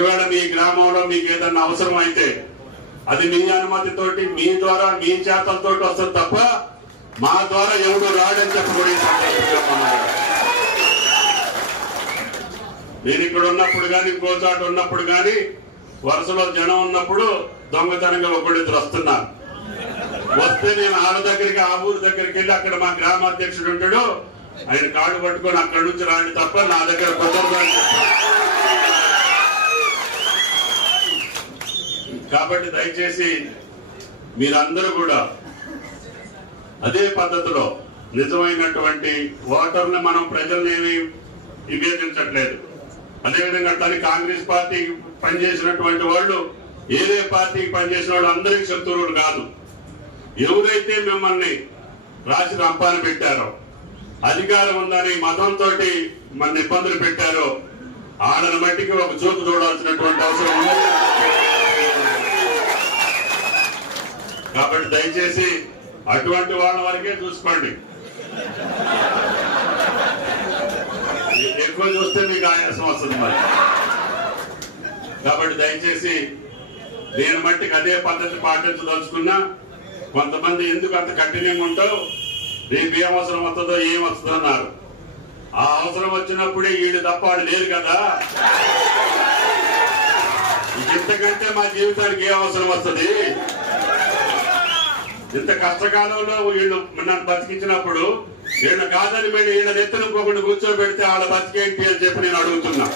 ఇవాళ మీ గ్రామంలో మీకు ఏదన్నా అవసరం అయితే అది మీ అనుమతితోటి మీ ద్వారా మీ చేతలతో వస్తుంది తప్ప మా ద్వారా ఎవడు రాడని చెప్పబడి మీరు ఇక్కడ ఉన్నప్పుడు కానీ ఇంకో చోట ఉన్నప్పుడు కానీ వరుసలో జనం ఉన్నప్పుడు దొంగతనంగా ఒకళ్ళిద్దరు వస్తున్నారు. వస్తే నేను ఆడ దగ్గరికి ఆ ఊరు దగ్గరికి వెళ్ళి అక్కడ మా గ్రామాధ్యక్షుడు ఉంటాడు, ఆయన కాళ్ళు పట్టుకొని అక్కడి నుంచి రాండి తప్ప నా దగ్గర కుదరదు అని చెప్పాను. కాబట్టి దయచేసి మీరందరూ కూడా అదే పద్ధతిలో నిజమైనటువంటి ఓటర్ని మనం ప్రజల్ని విభేదించట్లేదు. అదేవిధంగా అట్లని కాంగ్రెస్ పార్టీకి పనిచేసినటువంటి వాళ్ళు ఏదే పార్టీకి పనిచేసిన వాళ్ళు అందరికీ శత్రువులు కాదు. ఎవరైతే మిమ్మల్ని రాసి రంపాన పెట్టారో, అధికారం ఉందని మతంతో మన ఇబ్బందులు పెట్టారో ఆడని మట్టికి ఒక చూపు చూడాల్సినటువంటి అవసరం ఉంది. కాబట్టి దయచేసి అటువంటి వాళ్ళ వరకే చూసుకోండి. ఎక్కువ చూస్తే మీకు ఆయాసం వస్తుంది మరి. కాబట్టి దయచేసి నేను మట్టికి అదే పద్ధతి పాటించదలుచుకున్నా. కొంతమంది ఎందుకు అంత కఠినంగా ఉంటావు, రేపు ఏం అవసరం వస్తుందో ఏం వస్తుందో అన్నారు. ఆ అవసరం వచ్చినప్పుడే వీళ్ళు తప్ప వాళ్ళు లేరు కదా. ఇంతకంటే మా జీవితానికి ఏ అవసరం వస్తుంది? ఇంత కష్టకాలంలో వీళ్ళు నన్ను బతికించినప్పుడు వీళ్ళు కాదని వీళ్ళ ఎత్తున ఇంకొకటి కూర్చోబెడితే వాళ్ళ బతికేంటి అని చెప్పి నేను అడుగుతున్నా.